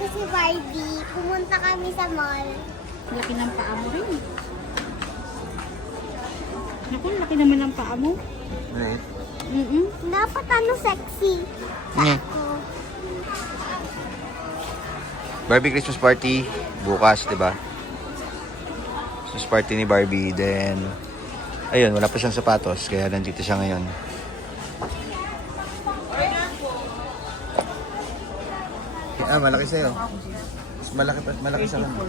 ko si Barbie. Pumunta kami sa mall. Laki ng paa mo rin. Naku, laki naman ng paa mo. Right. Dapat sexy. Ako. Barbie Christmas party bukas, 'di ba? Christmas party ni Barbie, then ayun, wala pa siyang sapatos kaya nandito siya ngayon. Malaki sa'yo. Mas malaki sa kanya.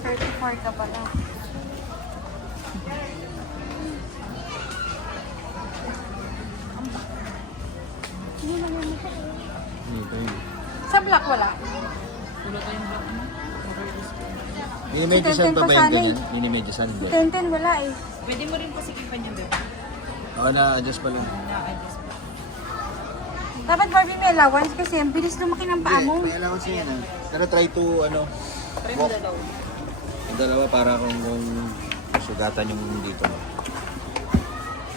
34 ka pala. Sa black wala. Inimedyasan pa ba yung ganyan? Inimedyasan ba? 10-10 wala eh. Pwede mo rin pasikipan yan, diba? Oo, na-adjust pa lang. Na-adjust pa. Dapat Barbie may allowance kasi ang bilis lumaki ng paa mo. May allowance yan. Pero try to, Try mo dalaw. yung dalawa para kung sugatan yung dito mo.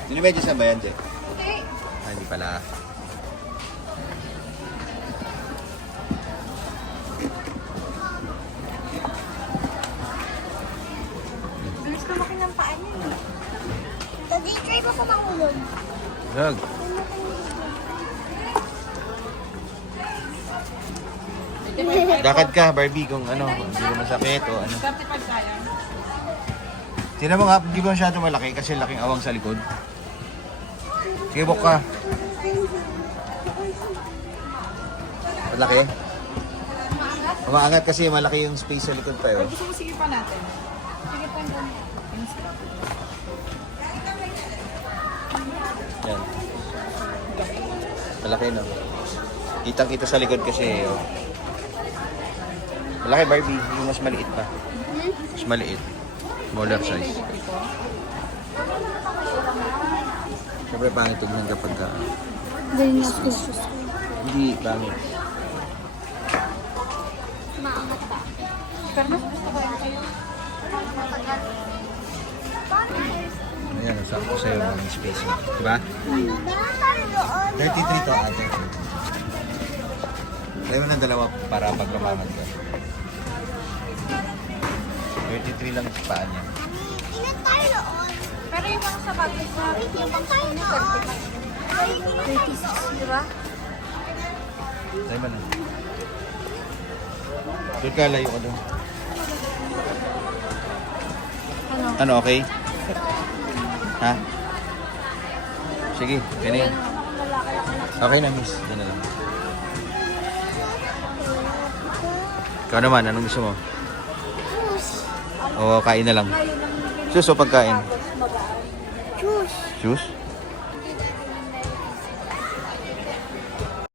Inimedyasan ba yan, Je? Hindi. Hindi pala. Bilis lumaki ng paa niya eh. Daddy, try mo ko mahulog. Rag. Lakad ka, Barbie, kung hindi ko masakit o ano. 35 kaya. Tingnan mo nga, hindi ba masyado malaki kasi laking awang sa likod. Sige, buk ka. Malaki? Umaangat kasi malaki yung space sa likod pa yun. Gusto mo sikipan natin? Sikipan ko. Yan. Malaki, no? Kitang-kita sa likod kasi, oh. Malaki, Barbie. Yung mas maliit pa. Mas maliit. Smaller size. Siyempre, pangit tignan kapag ka... Ganyan na Hindi, pangit. Maangat pa. Pero mas gusto ko yan sa'yo. Matagal. Ayan, sakto sa'yo ng space mo. Diba? Meron tayo doon. 33 to, ate. Tayo mo ng dalawa para pagpamamad ka. 33 lang yung paan niya. Ilan tayo doon? Pero yung mga sa bagay sa Ilan tayo doon? 36, di ba? Tayo ba na? Doon ka, layo ka doon. Ano, okay? Ha? Sige, ganyan. Okay na, miss. Yan na lang. Ikaw naman, anong gusto mo? O, kain na lang. Sus o pagkain? Juice. Juice?